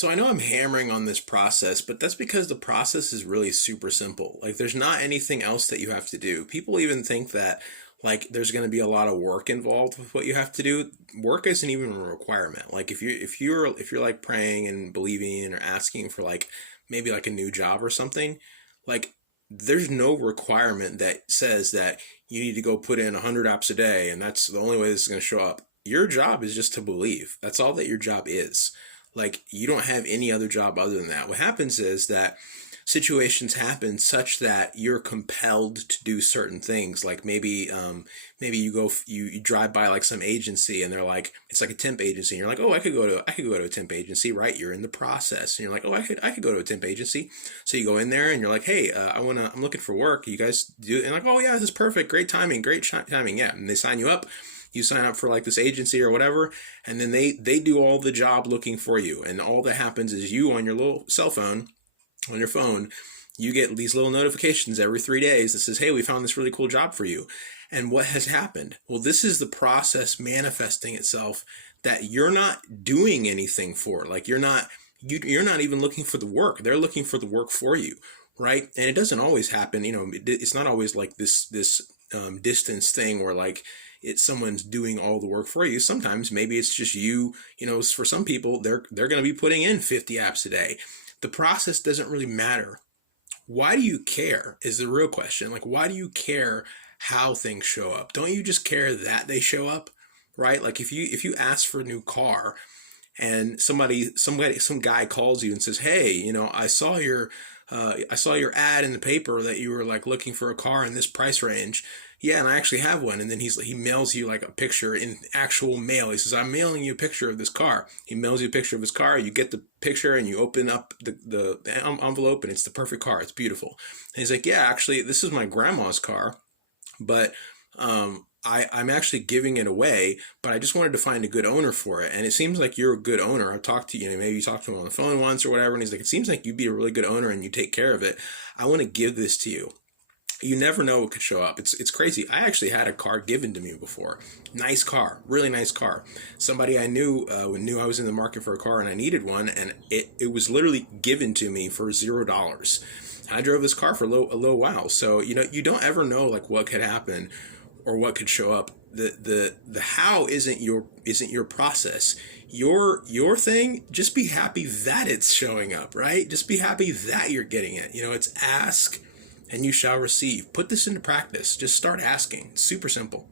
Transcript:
So I know I'm hammering on this process, but that's because the process is really super simple. Like there's not anything else that you have to do. People even think that like there's going to be a lot of work involved with what you have to do. Work isn't even a requirement. Like if you're like praying and believing or asking for like maybe like a new job or something, like there's no requirement that says that you need to go put in 100 apps a day and that's the only way this is going to show up. Your job is just to believe. That's all that your job is. Like you don't have any other job other than that. What happens is that situations happen such that you're compelled to do certain things. Like maybe you drive by like some agency and they're like it's like a temp agency and you're like, oh, I could go to a temp agency, right? You're in the process and you're like, oh, I could go to a temp agency. So you go in there and you're like, hey, I'm looking for work. You guys do, and like, oh yeah, this is perfect, great timing, timing, yeah. And they sign you up. You sign up for like this agency or whatever, and then they do all the job looking for you. And all that happens is you on your little cell phone, on your phone, you get these little notifications every 3 days that says, hey, we found this really cool job for you. And what has happened? Well, this is the process manifesting itself that you're not doing anything for. Like you're not even looking for the work. They're looking for the work for you, right? And it doesn't always happen. It's not always like this distance thing where like it's someone's doing all the work for you. Sometimes maybe it's just you. For some people, they're going to be putting in 50 apps a day. The process doesn't really matter. Why do you care is the real question. Like, why do you care how things show up? Don't you just care that they show up, right? Like if you ask for a new car and some guy calls you and says, hey, I saw your ad in the paper that you were like looking for a car in this price range. Yeah, and I actually have one. And then he mails you like a picture in actual mail. He says, I'm mailing you a picture of this car. He mails you a picture of his car. You get the picture and you open up the envelope and it's the perfect car. It's beautiful. And he's like, yeah, actually, this is my grandma's car, but I'm actually giving it away, but I just wanted to find a good owner for it. And it seems like you're a good owner. I've talked to maybe you talked to him on the phone once or whatever. And he's like, it seems like you'd be a really good owner and you take care of it. I want to give this to you. You never know what could show up. It's crazy. I actually had a car given to me before. Nice car, really nice car. Somebody I knew knew I was in the market for a car and I needed one, and it was literally given to me for $0. I drove this car for a little while. So you don't ever know like what could happen or what could show up. The how isn't your process. Your thing, just be happy that it's showing up, right? Just be happy that you're getting it. It's ask and you shall receive. Put this into practice. Just start asking. Super simple.